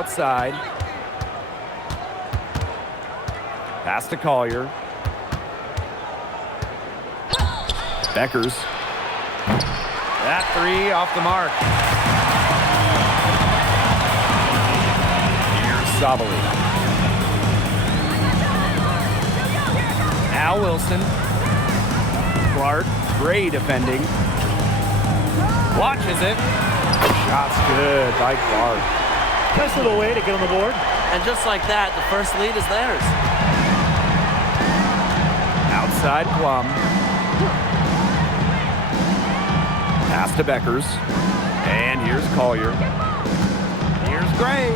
outside. Pass to Collier. Bueckers. That three off the mark. Here's Sabali. Now Wilson. Clark, great defending. Watches it. Shot's good by Clark. Nice little way to get on the board. And just like that, the first lead is theirs. Outside Plum. Pass to Bueckers. And here's Collier. Here's Gray.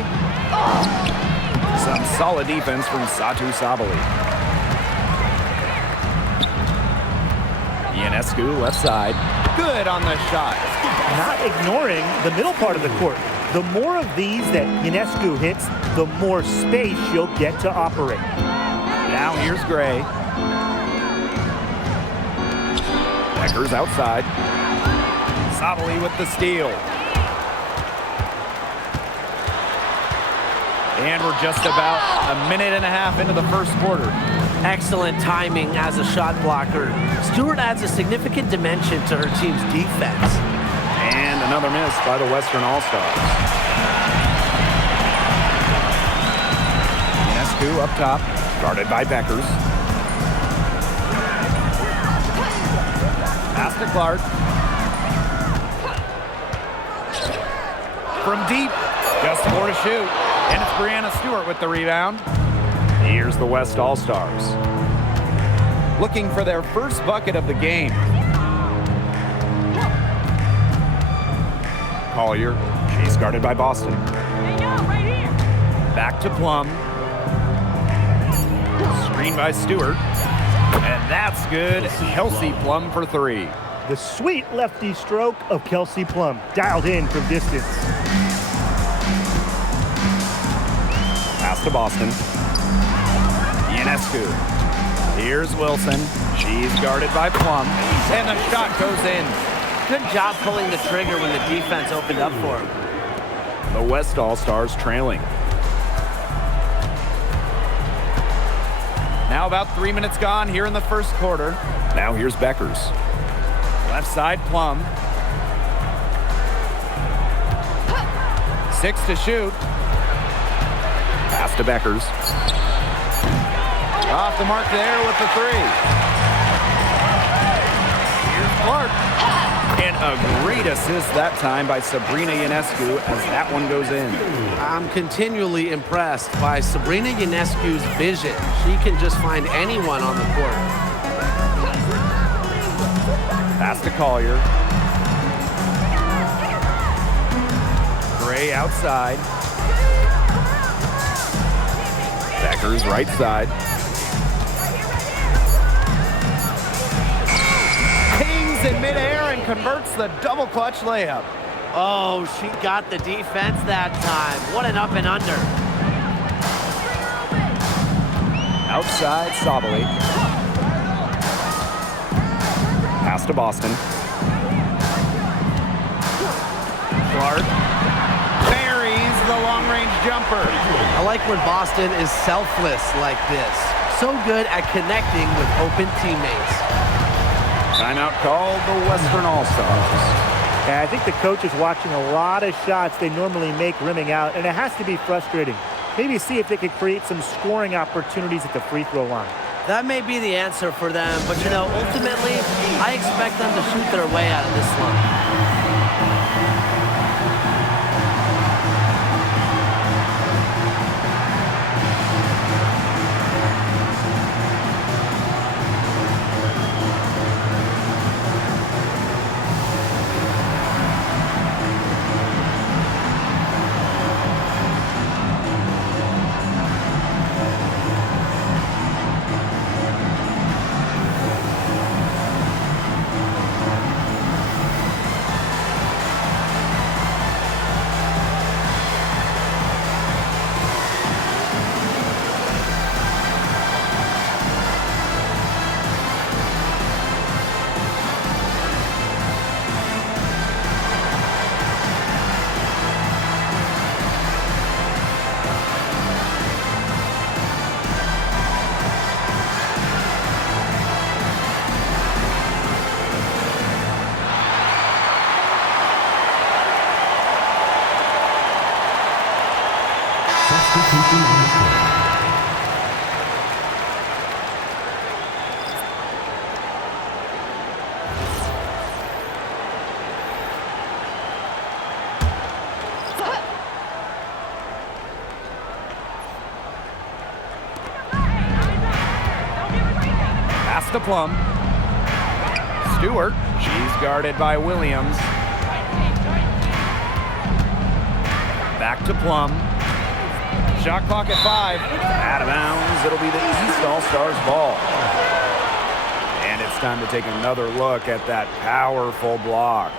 Some solid defense from Satu Sabali. Ionescu left side. Good on the shot. Not ignoring the middle part of the court. The more of these that Ionescu hits, the more space she'll get to operate. Now here's Gray. Bueckers outside. Sabali with the steal. And we're just about a minute and a half into the first quarter. Excellent timing as a shot blocker. Stewart adds a significant dimension to her team's defense. And another miss by the Western All-Stars. Ionescu up top, guarded by Bueckers. Pass to Clark. From deep, just 4 to shoot. And it's Breanna Stewart with the rebound. Here's the West All-Stars. Looking for their first bucket of the game. Collier, she's guarded by Boston. Back to Plum. Screen by Stewart. And that's good. Kelsey Plum for 3. The sweet lefty stroke of Kelsey Plum, dialed in from distance. Pass to Boston. Ionescu. Here's Wilson. She's guarded by Plum. And the shot goes in. Good job pulling the trigger when the defense opened up for him. The West All-Stars trailing. Now about 3 minutes gone here in the first quarter. Now here's Bueckers. Left side, Plum. 6 to shoot. Pass to Bueckers. Off the mark there with the 3. Here's Clark. And a great assist that time by Sabrina Ionescu as that one goes in. I'm continually impressed by Sabrina Ionescu's vision. She can just find anyone on the court. Pass to Collier. Gray outside. Bueckers right side. Pings in midair and converts the double clutch layup. Oh, she got the defense that time. What an up and under. Outside, Sabali. Pass to Boston. Clark buries the long-range jumper. I like when Boston is selfless like this. So good at connecting with open teammates. Timeout called the Western All-Stars. And I think the coach is watching a lot of shots they normally make rimming out, and it has to be frustrating. Maybe see if they could create some scoring opportunities at the free throw line. That may be the answer for them, but you know, ultimately, I expect them to shoot their way out of this slump. Pass to Plum. Stewart. She's guarded by Williams. Back to Plum. Shot clock at 5. Out of bounds. It'll be the East All-Stars ball. And it's time to take another look at that powerful block.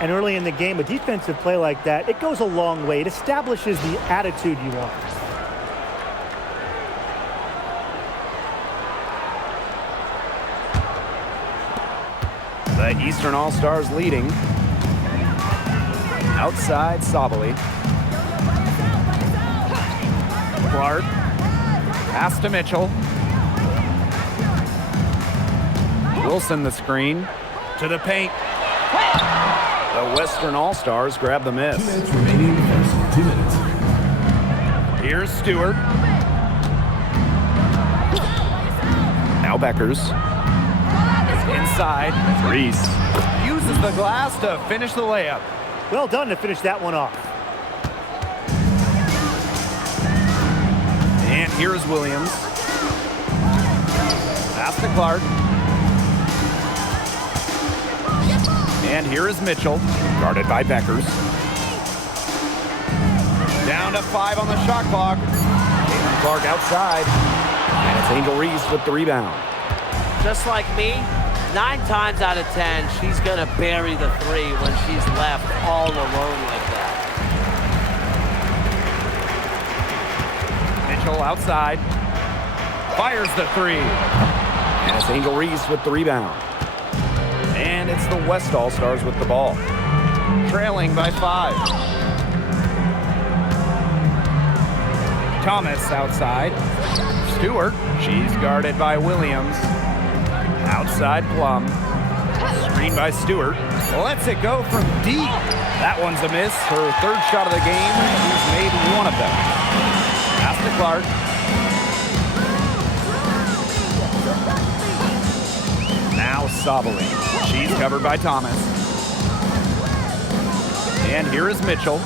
And early in the game, a defensive play like that, it goes a long way. It establishes the attitude you want. The Eastern All-Stars leading. Outside, Sabali. Clark. Pass to Mitchell. Wilson the screen. To the paint. The Western All-Stars grab the miss. 2 minutes remaining. 2 minutes. Here's Stewart. Now Bueckers. Inside. Reese uses the glass to finish the layup. Well done to finish that one off. And here's Williams. Pass to Clark. And here is Mitchell, guarded by Bueckers. Down to 5 on the shot clock. Caitlin Clark outside. And it's Angel Reese with the rebound. Just like me, 9 times out of 10, she's going to bury the 3 when she's left all alone like that. Mitchell outside. Fires the 3. And it's Angel Reese with the rebound. And it's the West All-Stars with the ball. Trailing by 5. Thomas outside. Stewart. She's guarded by Williams. Outside Plum. Screen by Stewart. Lets it go from deep. That one's a miss. Her 3rd shot of the game. She's made 1 of them. Pass to Clark. Now Sabali. She's covered by Thomas. And here is Mitchell.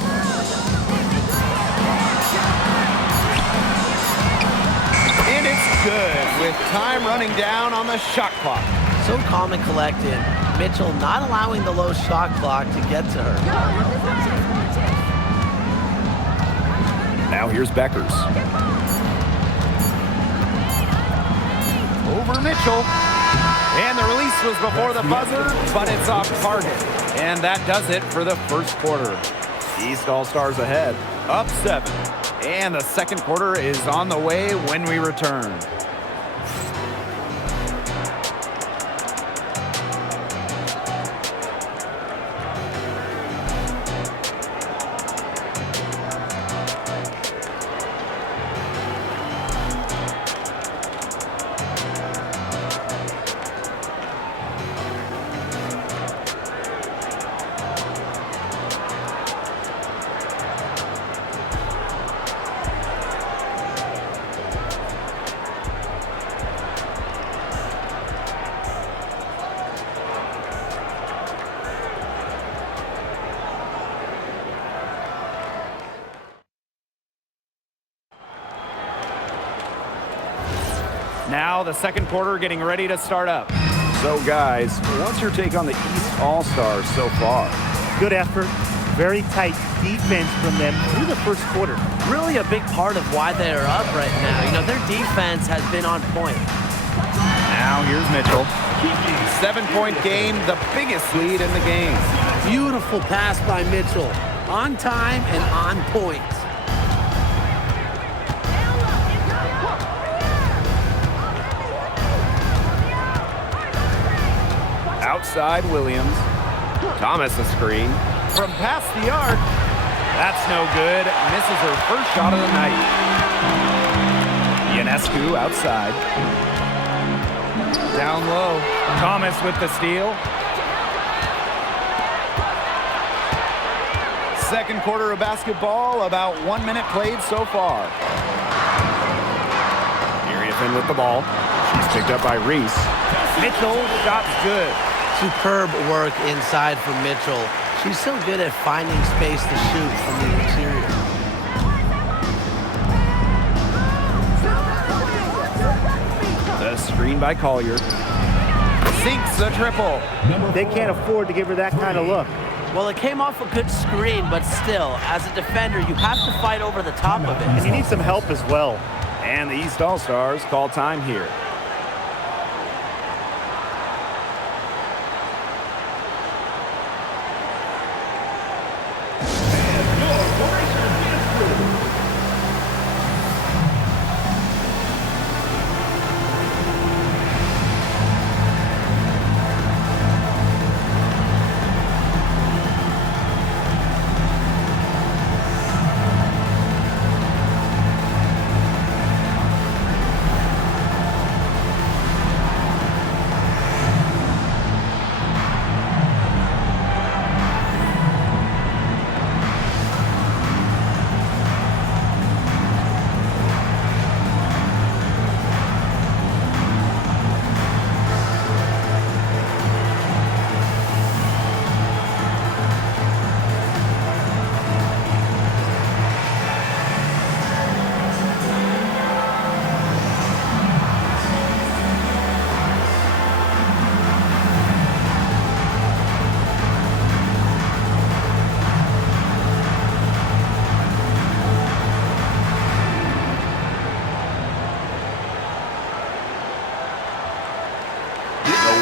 And it's good with time running down on the shot clock. So calm and collected. Mitchell not allowing the low shot clock to get to her. Now here's Bueckers. Over Mitchell. And the release was before the buzzer, but it's off target. And that does it for the first quarter. East All-Stars ahead, up 7. And the second quarter is on the way when we return. Now the second quarter getting ready to start up. So guys, what's your take on the East All-Stars so far? Good effort. Very tight defense from them through the first quarter. Really a big part of why they're up right now. You know, their defense has been on point. Now here's Mitchell. 7-point game, the biggest lead in the game. Beautiful pass by Mitchell. On time and on point. Outside Williams. Thomas a screen. From past the arc. That's no good. Misses her first shot of the night. Ionescu outside. Down low. Thomas with the steal. Second quarter of basketball, about 1 minute played so far. Iriafen with the ball. She's picked up by Reese. Mitchell, shot's good. Superb work inside from Mitchell. She's so good at finding space to shoot from the interior. The screen by Collier. sinks the triple. They can't afford to give her that kind of look. Well, it came off a good screen, but still, as a defender, you have to fight over the top of it. And you need some help as well. And the East All-Stars call time here.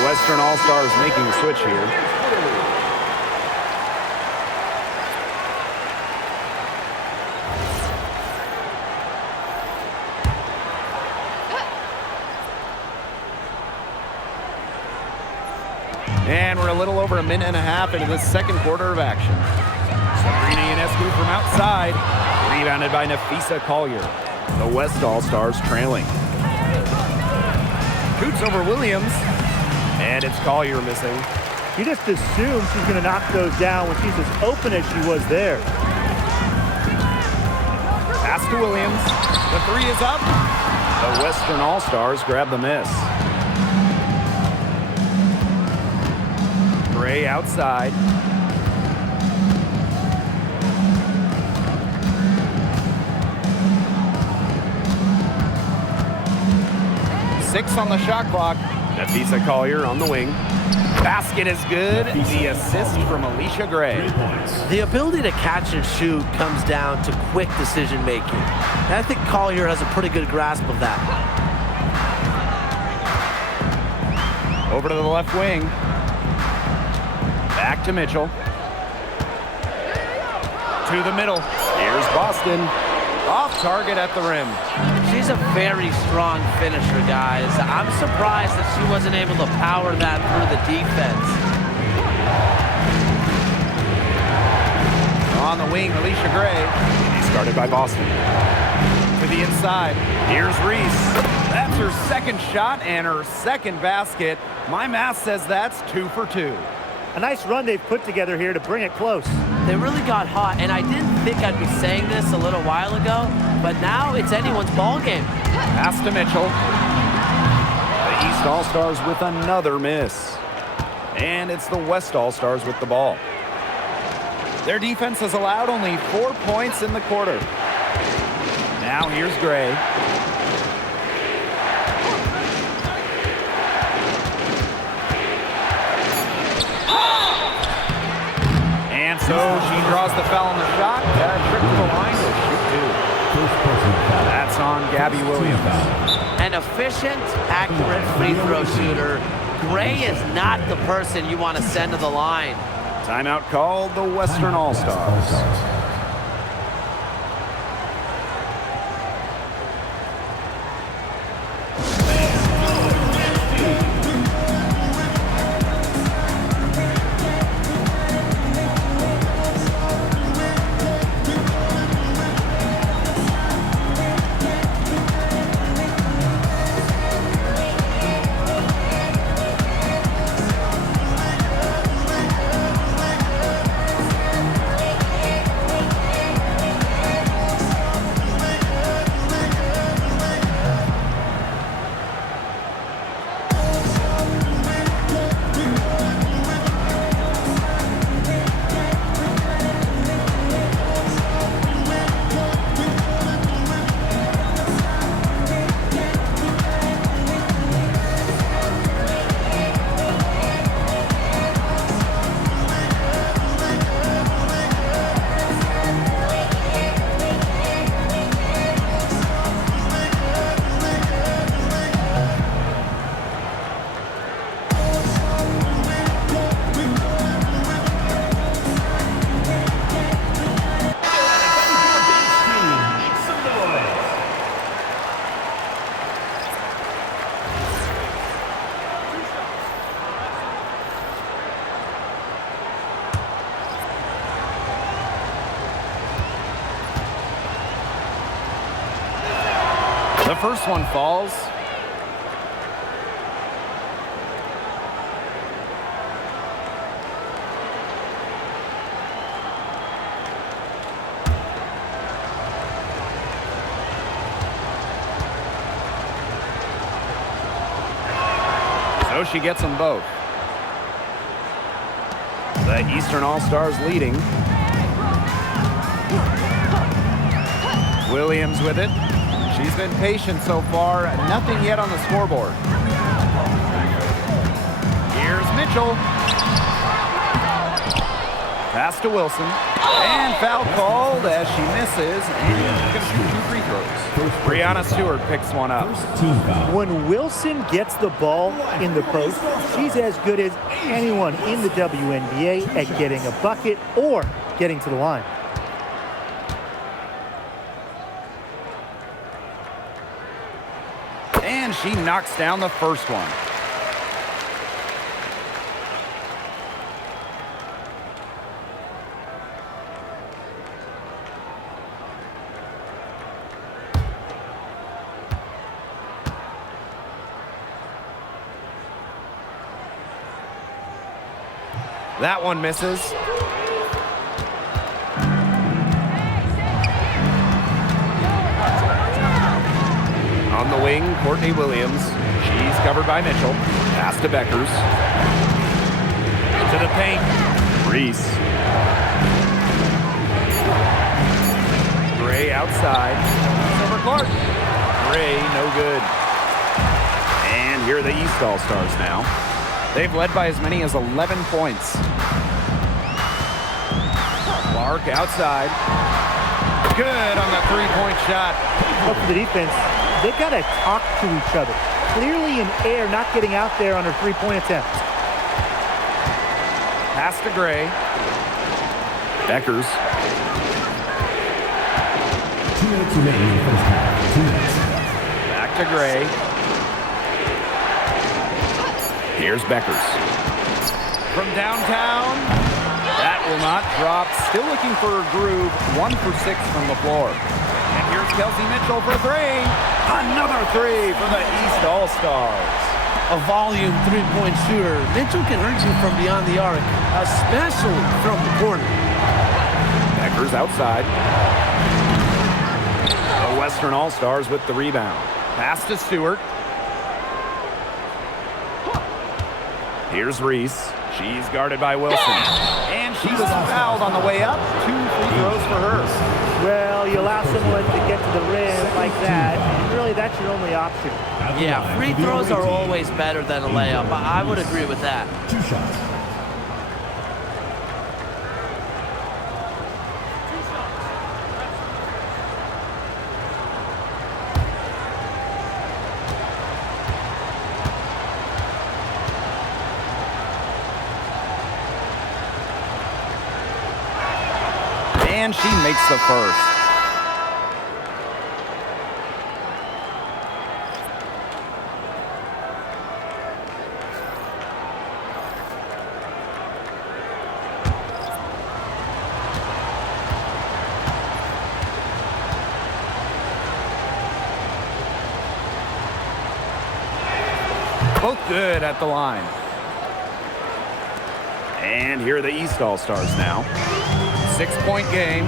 Western All-Stars making the switch here. And we're a little over a minute and a half into this second quarter of action. Sabrina Ionescu from outside, rebounded by Napheesa Collier. The West All-Stars trailing. Shoots over Williams. And it's Collier missing. You just assume she's going to knock those down when she's as open as she was there. Pass to Williams. The three is up. The Western All-Stars grab the miss. Gray outside. Six on the shot clock. Napheesa Collier on the wing. Basket is good. The assist from Allisha Gray. The ability to catch and shoot comes down to quick decision making. And I think Collier has a pretty good grasp of that. Over to the left wing. Back to Mitchell. To the middle. Here's Boston. Off target at the rim. She's a very strong finisher, guys. I'm surprised that she wasn't able to power that through the defense. On the wing, Allisha Gray. He's guarded by Boston. To the inside. Here's Reese. That's her second shot and her second basket. My math says that's 2 for 2. A nice run they've put together here to bring it close. They really got hot, and I didn't think I'd be saying this a little while ago, but now it's anyone's ball game. Pass to Mitchell. The East All-Stars with another miss. And it's the West All-Stars with the ball. Their defense has allowed only 4 points in the quarter. Now here's Gray. And so she draws the foul on the shot. Trip to the line to shoot 2. That's on Gabby Williams. An efficient, accurate free throw shooter. Gray is not the person you want to send to the line. Timeout called the Western All-Stars. The first one falls. So she gets them both. The Eastern All-Stars leading. Williams with it. She's been patient so far. Nothing yet on the scoreboard. Here's Mitchell. Pass to Wilson. And foul called as she misses. And she's going to shoot 2 free throws. Breanna Stewart picks one up. When Wilson gets the ball in the post, she's as good as anyone in the WNBA at getting a bucket or getting to the line. And she knocks down the first one. That one misses. On the wing, Courtney Williams. She's covered by Mitchell. Pass to Bueckers. To the paint. Reese. Gray outside. Over Clark. Gray, no good. And here are the East All-Stars now. They've led by as many as 11 points. Clark outside. Good on the three-point shot. Up for the defense. They've got to talk to each other. Clearly in air, not getting out there on her three-point attempt. Pass to Gray. Bueckers. 2 minutes remaining in the first half. 2 minutes. Back to Gray. Here's Bueckers. From downtown. That will not drop. Still looking for a groove. 1 for 6 from the floor. And here's Kelsey Mitchell for 3. Another 3 for the East All-Stars. A volume three-point shooter. Mitchell can hurt you from beyond the arc, especially from the corner. Bueckers outside. The Western All-Stars with the rebound. Pass to Stewart. Here's Reese. She's guarded by Wilson. And she was fouled on the way up. 2 free throws for her. Well, you allow someone to get to the rim like that, and really that's your only option. Yeah, free throws are always better than a layup. I would agree with that. 2 shots. And she makes the first. Both good at the line. And here are the East All-Stars now. 6-point game.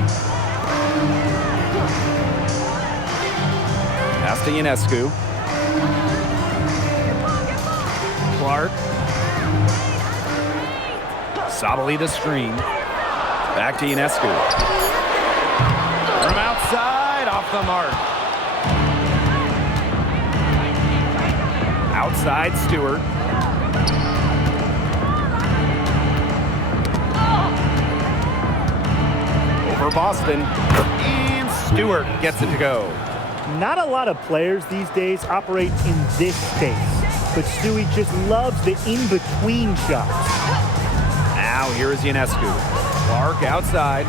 Pass to Ionescu. Clark. Sabali the screen. Back to Ionescu. From outside, off the mark. Outside, Stewart. For Boston, and Stewart gets it to go. Not a lot of players these days operate in this space, but Stewie just loves the in-between shots. Now here is Ionescu. Clark outside.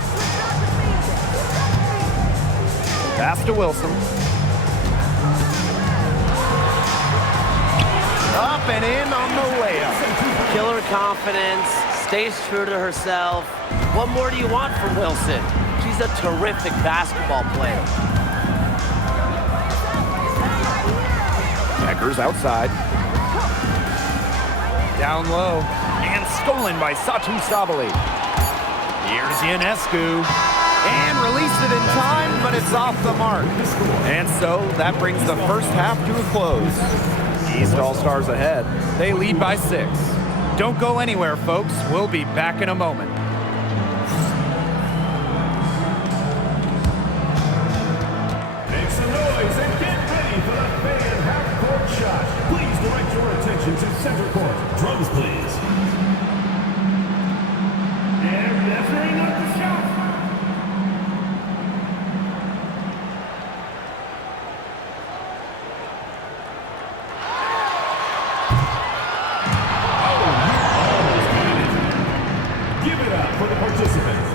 Pass to Wilson. Up and in on the layup. Killer confidence, stays true to herself. What more do you want from Wilson? She's a terrific basketball player. Bueckers outside. Down low. And stolen by Satu Sabali. Here's Ionescu. And released it in time, but it's off the mark. And so that brings the first half to a close. East All-Stars ahead. They lead by 6. Don't go anywhere, folks. We'll be back in a moment. Make some noise and get ready for the fan half-court shot. Please direct your attention to center court. Drums, please. And measuring up the shot. Give it up for the participants.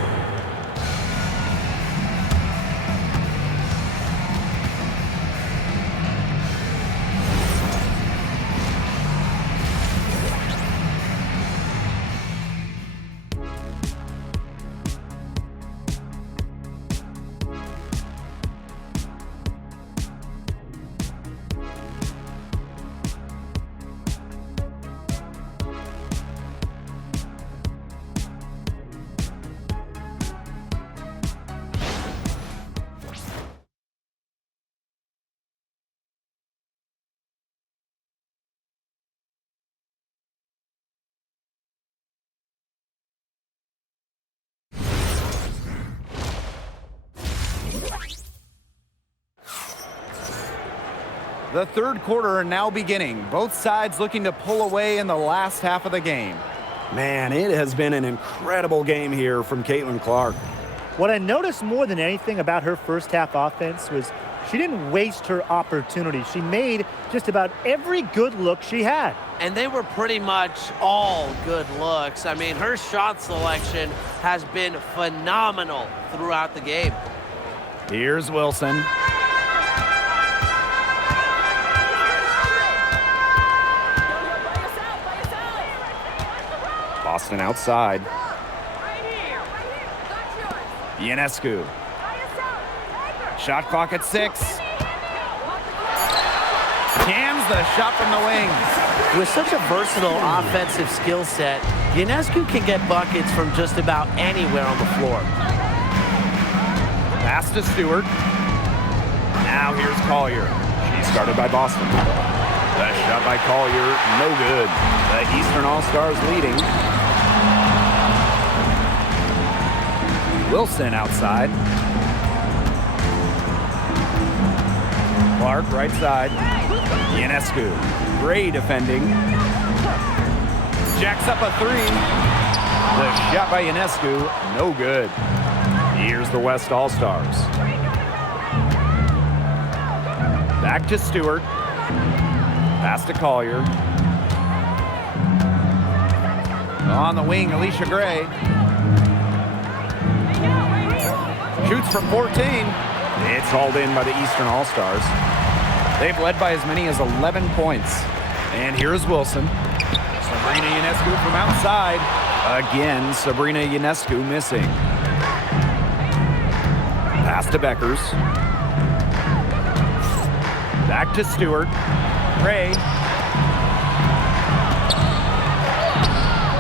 The third quarter now beginning. Both sides looking to pull away in the last half of the game. Man, it has been an incredible game here from Caitlin Clark. What I noticed more than anything about her first half offense was she didn't waste her opportunity. She made just about every good look she had. And they were pretty much all good looks. I mean, her shot selection has been phenomenal throughout the game. Here's Wilson. Boston outside. Ionescu. Shot clock at 6. Jams the shot from the wing. With such a versatile offensive skill set, Ionescu can get buckets from just about anywhere on the floor. Pass to Stewart. Now here's Collier. She's guarded by Boston. The shot by Collier, no good. The Eastern All-Stars leading. Wilson outside. Clark right side. Ionescu, great defending. Jacks up a 3. The shot by Ionescu, no good. Here's the West All-Stars. Back to Stewart. Pass to Collier. On the wing, Allisha Gray. Shoots from 14. It's hauled in by the Eastern All-Stars. They've led by as many as 11 points. And here's Wilson. Sabrina Ionescu from outside. Again, Sabrina Ionescu missing. Pass to Bueckers. Back to Stewart. Gray.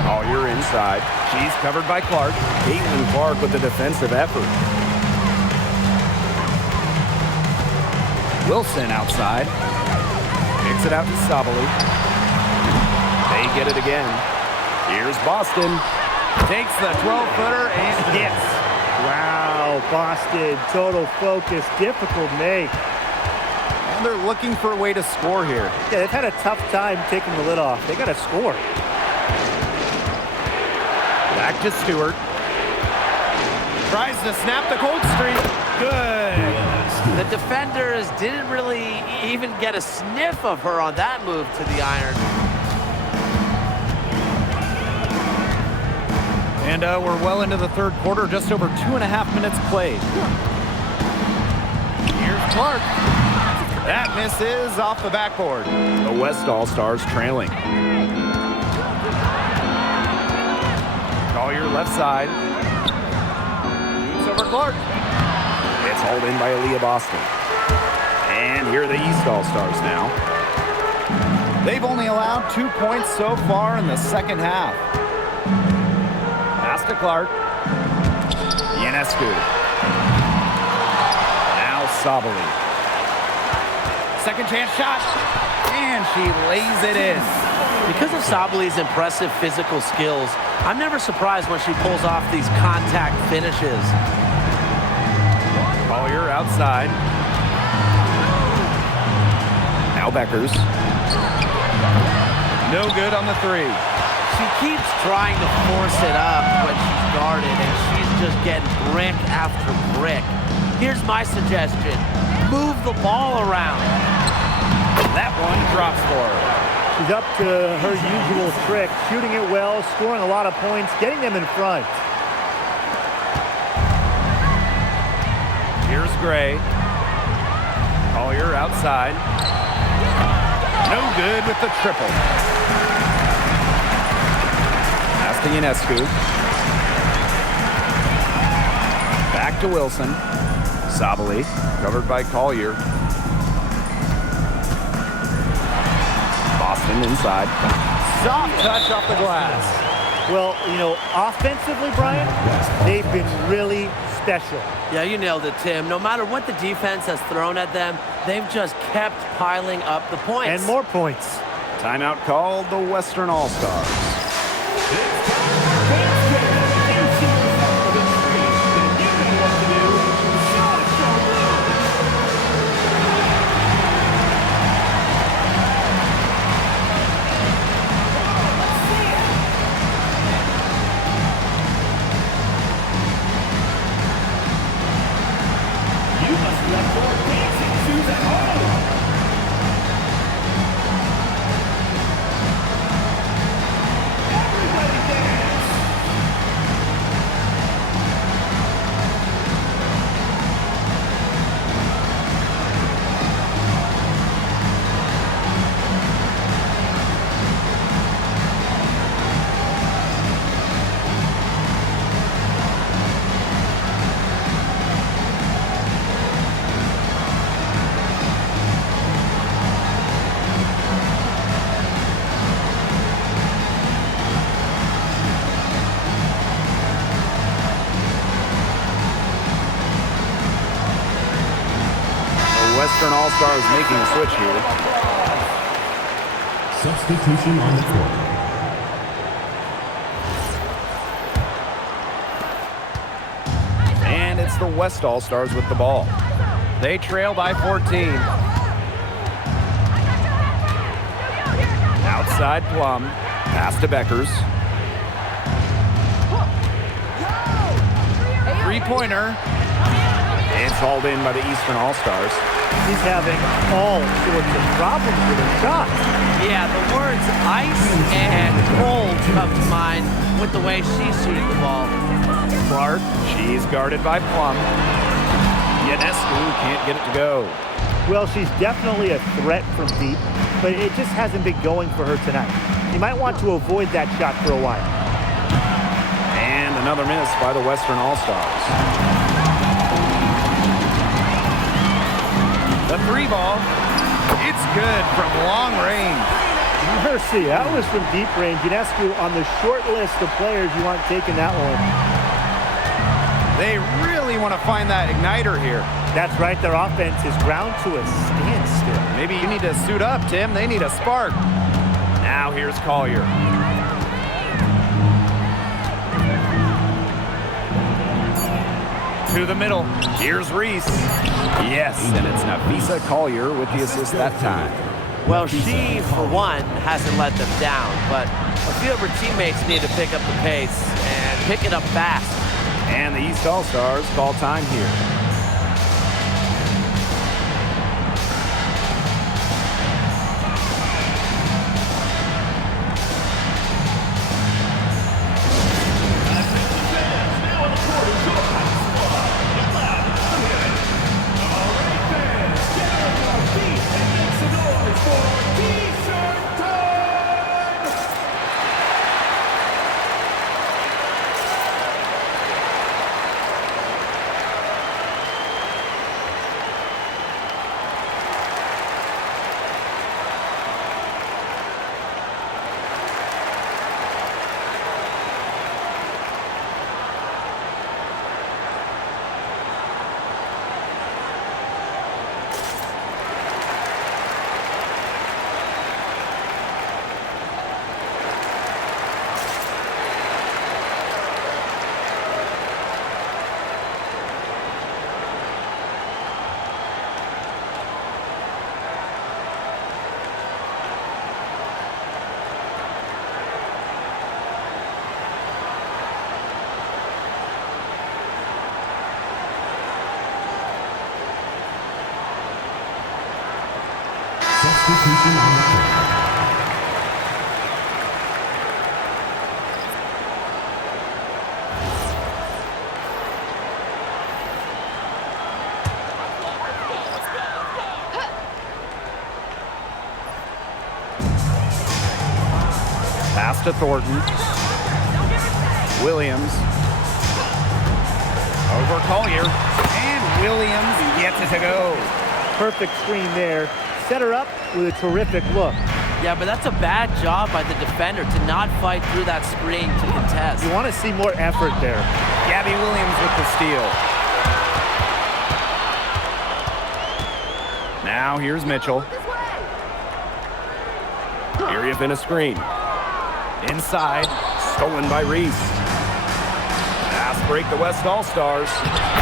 Collier inside. She's covered by Clark. Caitlin Clark with the defensive effort. Wilson outside. Kicks it out to Sabali. They get it again. Here's Boston. Takes the 12-footer and hits. Wow, Boston, total focus, difficult make. And they're looking for a way to score here. Yeah, they've had a tough time taking the lid off. They got to score. Back to Stewart. Tries to snap the cold streak. Good. The defenders didn't really even get a sniff of her on that move to the iron. And we're well into the third quarter, just over 2.5 minutes played. Here's Clark. That misses off the backboard. The West All-Stars trailing. Collier left side. Shoots over Clark. It's hauled in by Aliyah Boston. And here are the East All-Stars now. They've only allowed 2 points so far in the second half. Pass to Clark. Ionescu. Now Sabali. Second chance shot. And she lays it in. Because of Sabali's impressive physical skills, I'm never surprised when she pulls off these contact finishes. Collier outside. Now Bueckers. No good on the three. She keeps trying to force it up when she's guarded, and she's just getting brick after brick. Here's my suggestion. Move the ball around. That one drops for her. She's up to her usual trick, shooting it well, scoring a lot of points, getting them in front. Here's Gray. Collier outside. No good with the triple. Pass to Ionescu. Back to Wilson. Sabali, covered by Collier. Boston inside. Soft touch off the glass. Well, you know, offensively, Brian, they've been really special. Yeah, you nailed it, Tim. No matter what the defense has thrown at them, they've just kept piling up the points. And more points. Timeout called the Western All-Stars. Western All-Stars making a switch here. Substitution on the court. And it's the West All-Stars with the ball. They trail by 14. Outside Plum. Pass to Bueckers. Three-pointer. It's hauled in by the Eastern All-Stars. He's having all sorts of problems with his shot. Yeah, the words ice and cold come to mind with the way she's shooting the ball. Clark, she's guarded by Plum. Ionescu can't get it to go. Well, she's definitely a threat from deep, but it just hasn't been going for her tonight. You might want to avoid that shot for a while. And another miss by the Western All-Stars. The three ball, it's good from long range. Mercy, that was from deep range. Ionescu on the short list of players you want taking that one. They really want to find that igniter here. That's right, their offense is ground to a standstill. Maybe you need to suit up, Tim. They need a spark. Now here's Collier. To the middle. Here's Reese. Yes, and it's Napheesa Collier with the assist that time. Well, she, for one, hasn't let them down, but a few of her teammates need to pick up the pace and pick it up fast. And the East All-Stars call time here. Substitution on the court. Pass to Thornton. Williams. Over Collier. And Williams gets it to go. Perfect screen there. Set her up with a terrific look. Yeah, but that's a bad job by the defender to not fight through that screen to contest. You want to see more effort there. Gabby Williams with the steal. Now here's Mitchell. Iriafen a screen. Inside. Stolen by Reese. Pass break the West All-Stars.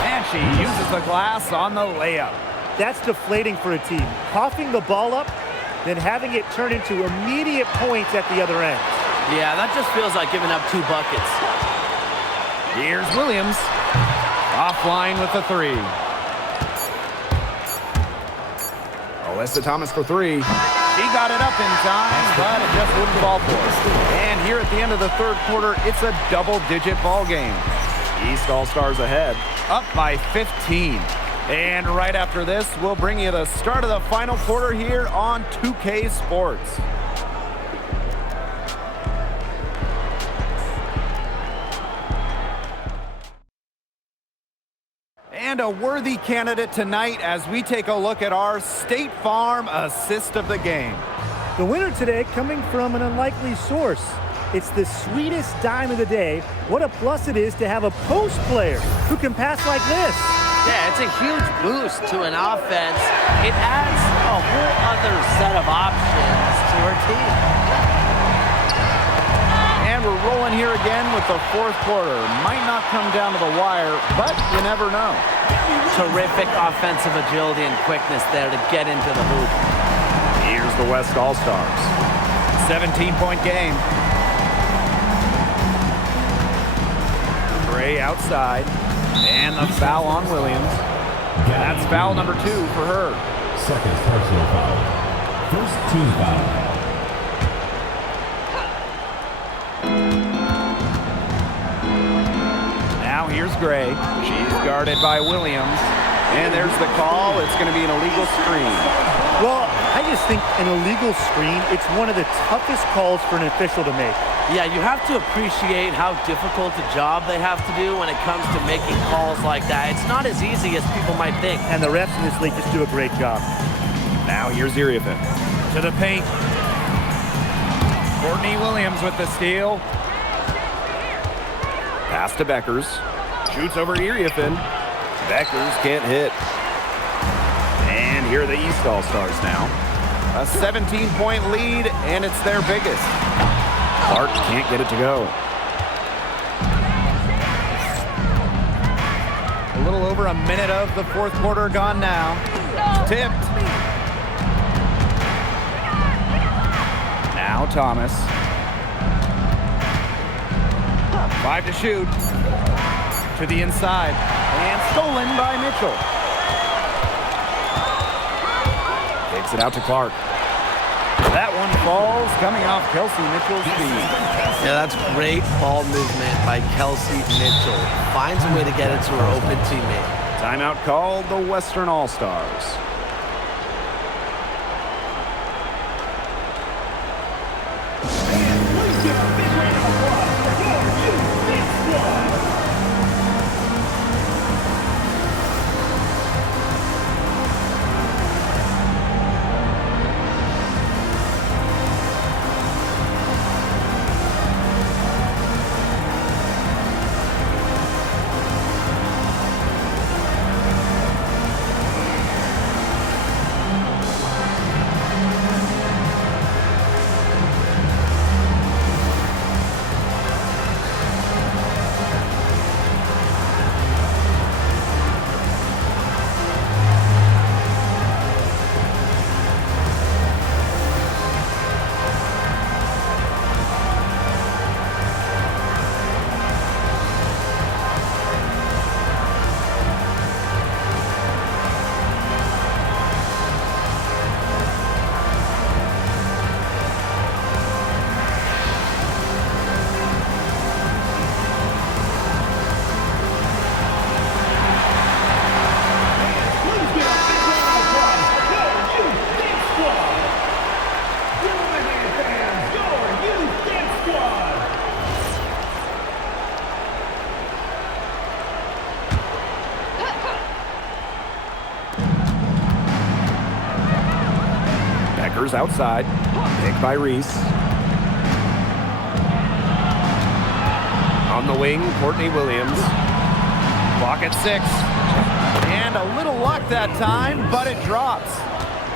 And she uses the glass on the layup. That's deflating for a team. Coughing the ball up, then having it turn into immediate points at the other end. Yeah, that just feels like giving up 2 buckets. Here's Williams. Offline with the 3. Alissa Thomas for 3. He got it up in time, but it just wouldn't fall for us. And here at the end of the third quarter, it's a double-digit ball game. East All-Stars ahead, up by 15. And right after this, we'll bring you the start of the final quarter here on 2K Sports. And a worthy candidate tonight as we take a look at our State Farm assist of the game. The winner today coming from an unlikely source. It's the sweetest dime of the day. What a plus it is to have a post player who can pass like this. Yeah, it's a huge boost to an offense. It adds a whole other set of options to our team. And we're rolling here again with the fourth quarter. Might not come down to the wire, but you never know. Terrific offensive agility and quickness there to get into the hoop. Here's the West All-Stars. 17-point game. Gray outside. And the foul on Williams. That's foul number 2 for her. Second personal foul. First team foul. Now here's Gray. She's guarded by Williams. And there's the call. It's going to be an illegal screen. Well, I just think an illegal screen, it's one of the toughest calls for an official to make. Yeah, you have to appreciate how difficult a job they have to do when it comes to making calls like that. It's not as easy as people might think. And the refs in this league just do a great job. Now here's Iriafen. To the paint. Courtney Williams with the steal. Pass to Bueckers. Shoots over Iriafen. Bueckers can't hit. And here are the East All-Stars now. A 17-point lead, and it's their biggest. Clark can't get it to go. A little over a minute of the fourth quarter gone now. Tipped. Now Thomas. 5 to shoot. To the inside. And stolen by Mitchell. Takes it out to Clark. That one falls, coming off Kelsey Mitchell's feet. Yeah, that's great ball movement by Kelsey Mitchell. Finds a way to get it to her open teammate. Timeout called the Western All-Stars. Bueckers outside. Picked by Reese. On the wing, Courtney Williams. Clock at 6. And a little luck that time, but it drops.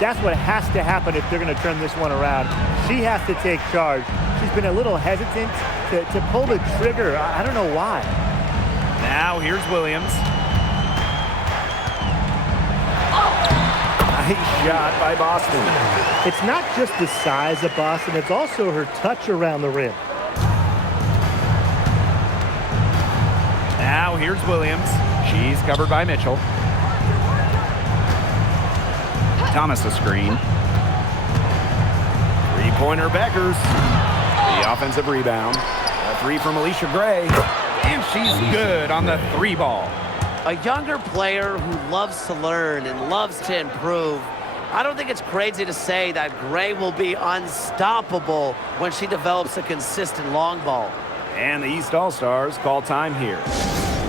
That's what has to happen if they're going to turn this one around. She has to take charge. She's been a little hesitant to pull the trigger. I don't know why. Now here's Williams. Nice shot by Boston. It's not just the size of Boston, it's also her touch around the rim. Now here's Williams. She's covered by Mitchell. Thomas a screen. Three-pointer Bueckers. The offensive rebound. A three from Allisha Gray. And she's good on the 3 ball. A younger player who loves to learn and loves to improve. I don't think it's crazy to say that Gray will be unstoppable when she develops a consistent long ball. And the East All-Stars call time here.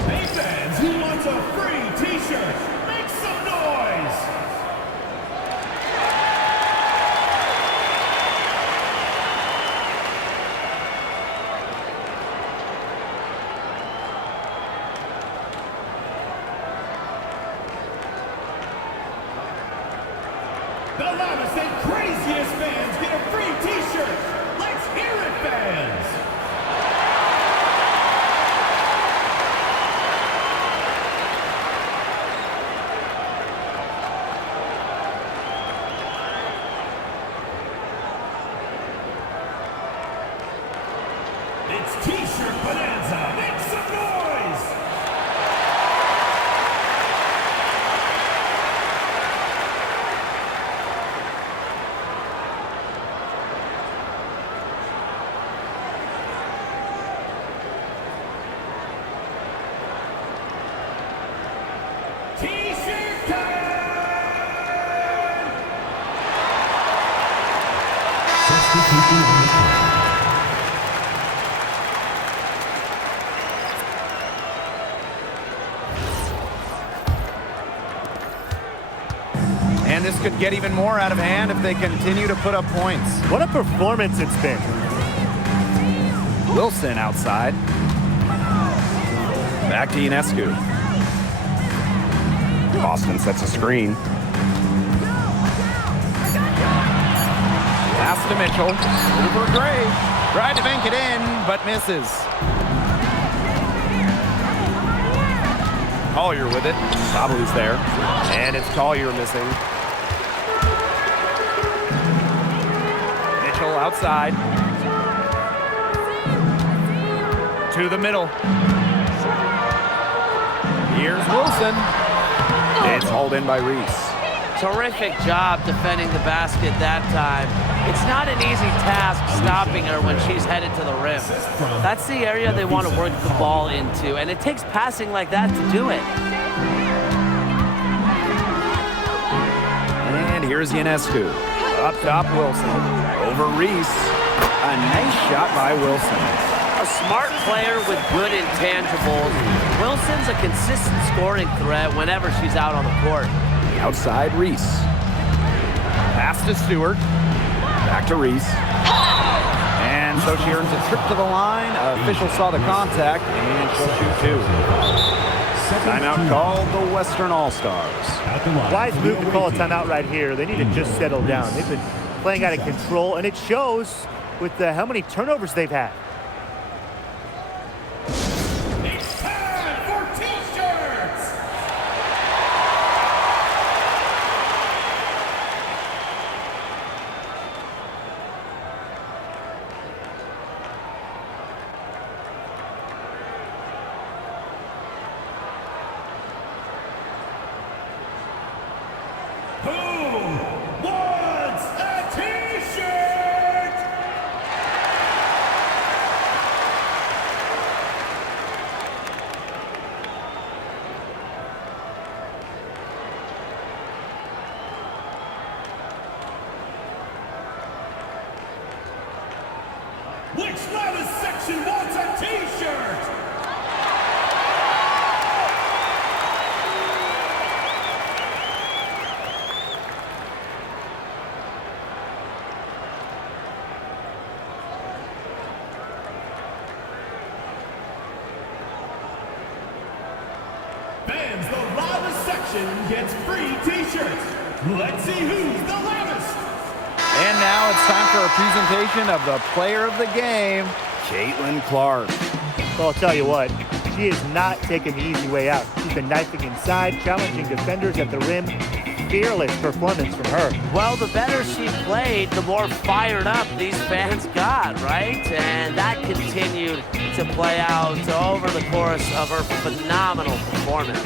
Hey fans, who wants a free t-shirt? Make some noise! The loudest and craziest fans get a free t-shirt! Let's hear it, fans! It's T-shirt Bonanza! Make some noise! T-shirt time! Substitution on the court. And this could get even more out of hand if they continue to put up points. What a performance it's been. Wilson outside. Back to Ionescu. Boston sets a screen. Pass to Mitchell. Over Gray. Tried to bank it in, but misses. Collier with it. Sabu's there. And it's Collier missing. Mitchell outside. To the middle. Here's Wilson. It's hauled in by Reese. Terrific job defending the basket that time. It's not an easy task stopping her when she's headed to the rim. That's the area they want to work the ball into, and it takes passing like that to do it. And here's Ionescu. Up top, Wilson. Over Reese. A nice shot by Wilson. A smart player with good intangibles. Wilson's a consistent scoring threat whenever she's out on the court. Outside Reese. Pass to Stewart. Back to Reese. And so she earns a trip to the line. Official saw the contact, and she'll shoot 2. Timeout called the Western All-Stars. Wise move to call a timeout right here. They need to just settle down. They've been playing out of control, and it shows with how many turnovers they've had. It's time for t-shirts! Who wants a t-shirt? Which loudest section wants a t-shirt? fans, the loudest section gets free t-shirts. Let's see who's the loudest. And now it's time for a presentation of the player of the game, Caitlin Clark. Well, I'll tell you what, she is not taking the easy way out. She's been knifing inside, challenging defenders at the rim. Fearless performance from her. Well, the better she played, the more fired up these fans got, right? And that continued to play out over the course of her phenomenal performance.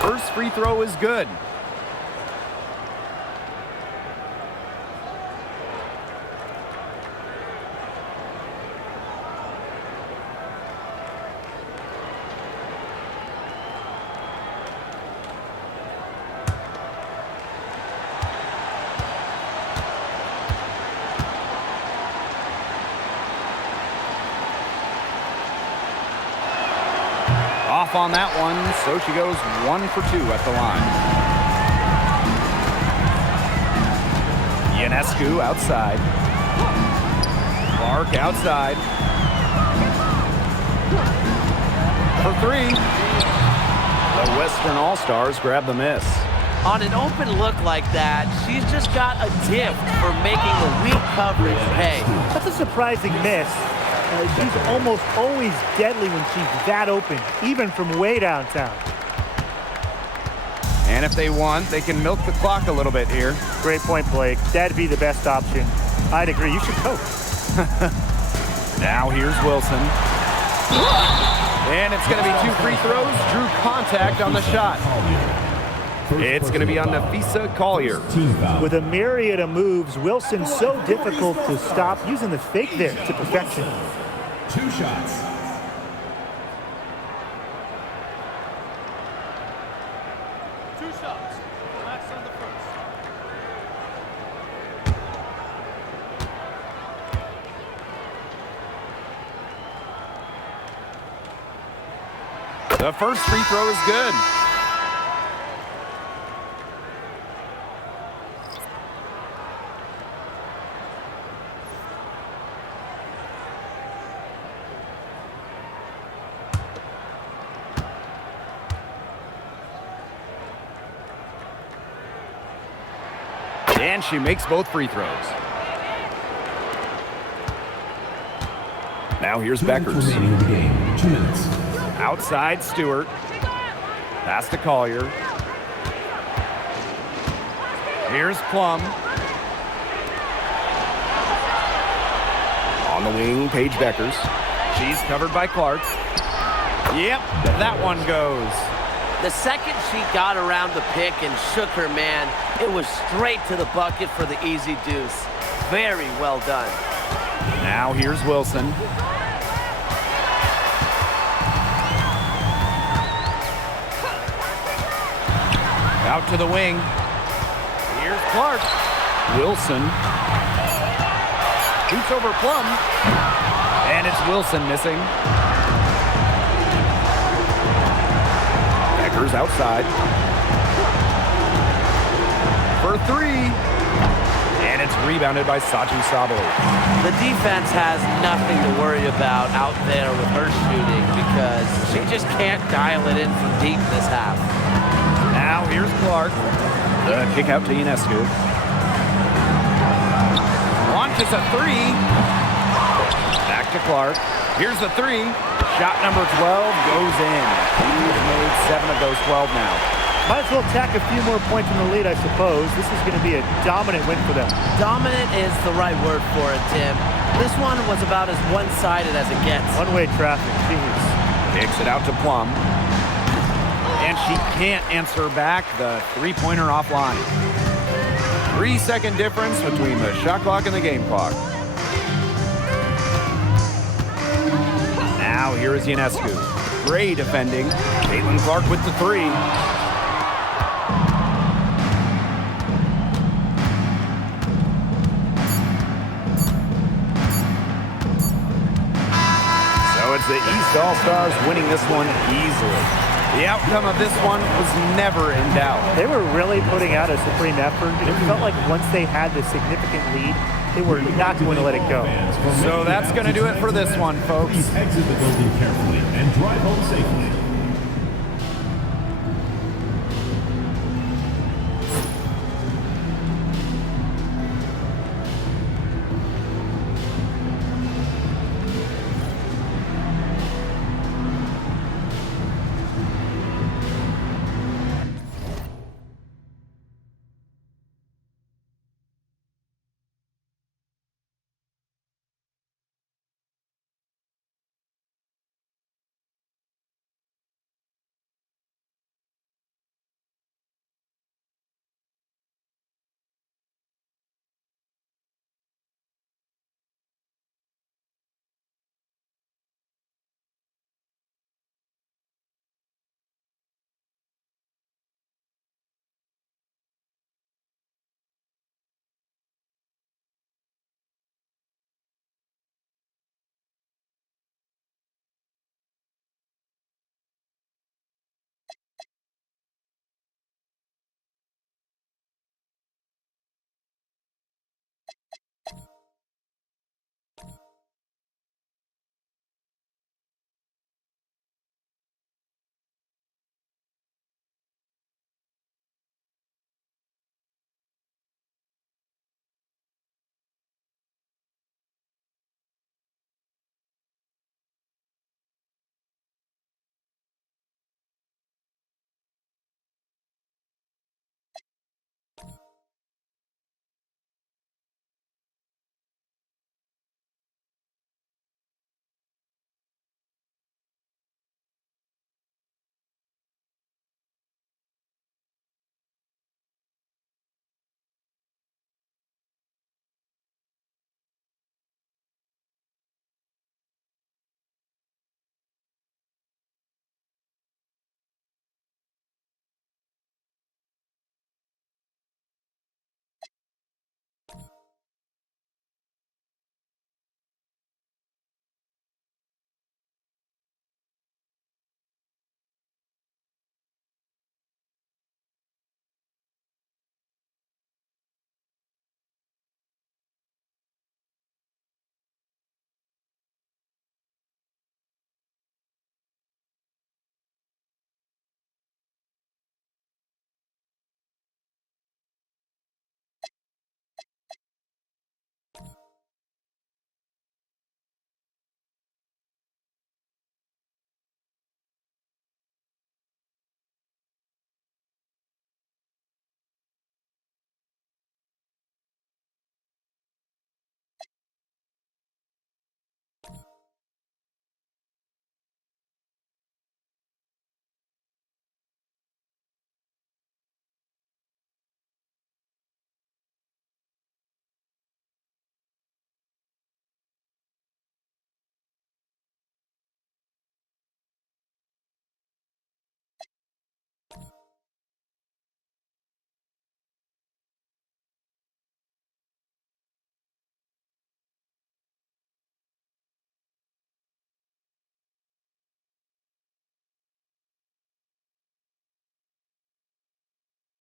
First free throw is good. Off on that one, so she goes 1 for 2 at the line. Ionescu outside. Clark outside. For 3. The Western All-Stars grab the miss. On an open look like that, she's just got a gift for making the weak coverage pay. That's a surprising miss. She's almost always deadly when she's that open, even from way downtown. And if they want, they can milk the clock a little bit here. Great point, Blake. That'd be the best option. I'd agree. You should coach. Now here's Wilson. And it's going to be 2 free throws. Drew contact on the shot. It's going to be on Napheesa Collier. With a myriad of moves, Wilson's so difficult to stop, using the fake there to perfection. 2 shots. Max on the first. The first free throw is good. And she makes both free throws. Now here's Bueckers. 2 minutes. Outside Stewart. Pass to Collier. Here's Plum. On the wing, Paige Bueckers. She's covered by Clark. Yep, that one goes. The second she got around the pick and shook her man, it was straight to the bucket for the easy deuce. Very well done. Now here's Wilson. Out to the wing. Here's Clark. Wilson. Shoots over Plum. And it's Wilson missing. Bueckers outside. For 3. And it's rebounded by Sachi Sabali. The defense has nothing to worry about out there with her shooting because she just can't dial it in from deep this half. Now here's Clark. The kick out to Ionescu. Launches a 3. Back to Clark. Here's the 3. Shot number 12 goes in. He's made 7 of those 12 now. Might as well tack a few more points in the lead, I suppose. This is going to be a dominant win for them. Dominant is the right word for it, Tim. This one was about as one-sided as it gets. One-way traffic, jeez. Kicks it out to Plum. And she can't answer back the three-pointer offline. 3-second difference between the shot clock and the game clock. Now here is Ionescu. Great defending. Caitlin Clark with the 3. So it's the East All-Stars winning this one easily. The outcome of this one was never in doubt. They were really putting out a supreme effort, and it felt like once they had the significant lead, they were not going to let it go. So that's going to do it for this one, folks. Please exit the building carefully and drive home safely.